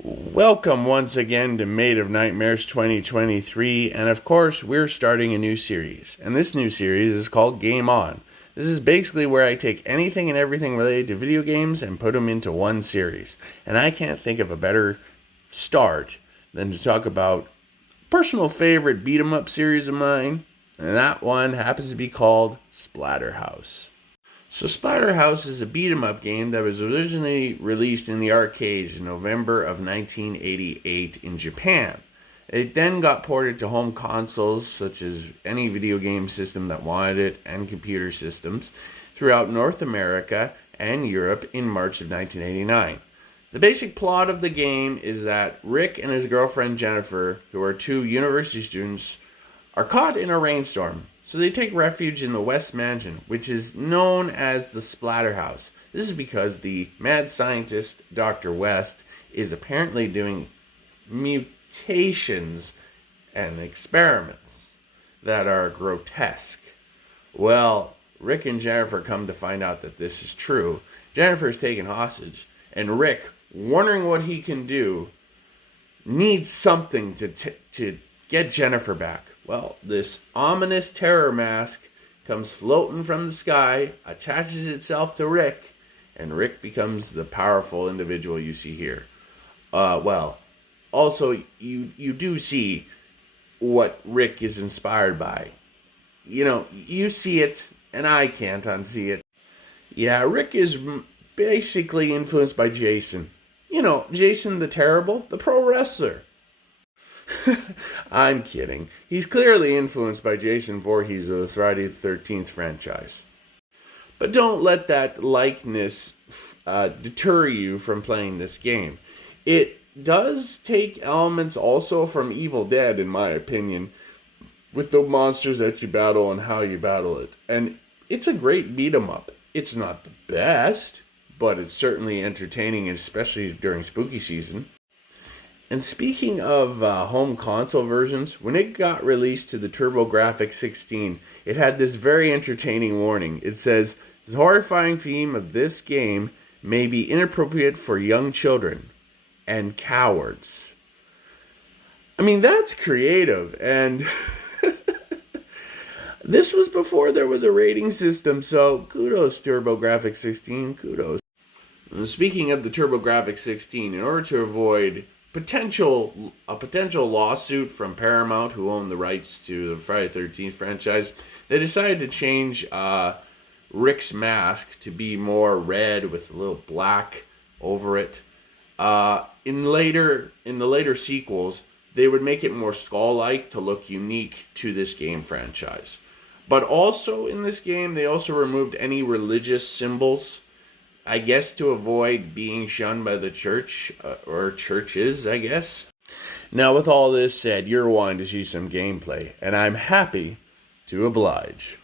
Welcome once again to Made of Nightmares 2023, and of course, we're starting a new series. And this new series is called Game On. This is basically where I take anything and everything related to video games and put them into one series. And I can't think of a better start than to talk about a personal favorite beat-em-up series of mine, and that one happens to be called Splatterhouse. So Splatterhouse is a beat-em-up game that was originally released in the arcades in November of 1988 in Japan. It then got ported to home consoles, such as any video game system that wanted it, and computer systems, throughout North America and Europe in March of 1989. The basic plot of the game is that Rick and his girlfriend Jennifer, who are two university students, are caught in a rainstorm. So they take refuge in the West Mansion, which is known as the Splatterhouse. This is because the mad scientist, Dr. West, is apparently doing mutations and experiments that are grotesque. Well, Rick and Jennifer come to find out that this is true. Jennifer is taken hostage, and Rick, wondering what he can do, needs something to get Jennifer back. Well, this ominous terror mask comes floating from the sky, attaches itself to Rick, and Rick becomes the powerful individual you see here. Also, you do see what Rick is inspired by. You see it, and I can't unsee it. Yeah, Rick is basically influenced by Jason. Jason the Terrible, the pro wrestler. I'm kidding. He's clearly influenced by Jason Voorhees of the Friday the 13th franchise. But don't let that likeness deter you from playing this game. It does take elements also from Evil Dead, in my opinion, with the monsters that you battle and how you battle it. And it's a great beat-em-up. It's not the best, but it's certainly entertaining, especially during spooky season. And speaking of home console versions, when it got released to the TurboGrafx 16, it had this very entertaining warning. It says, "The horrifying theme of this game may be inappropriate for young children and cowards." I mean, that's creative, and this was before there was a rating system, so kudos TurboGrafx 16, kudos. And speaking of the TurboGrafx 16, in order to avoid a potential lawsuit from Paramount, who own the rights to the Friday the 13th franchise, they decided to change Rick's mask to be more red with a little black over it. In the later sequels, they would make it more skull-like to look unique to this game franchise. But also in this game, they also removed any religious symbols, I guess to avoid being shunned by the church, or churches, I guess. Now, with all this said, you're wanting to see some gameplay, and I'm happy to oblige.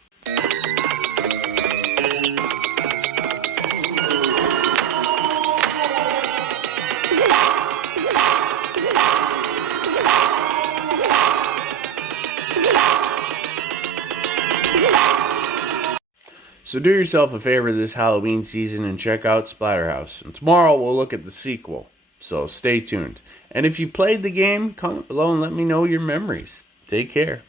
So do yourself a favor this Halloween season and check out Splatterhouse. And tomorrow we'll look at the sequel, so stay tuned. And if you played the game, comment below and let me know your memories. Take care.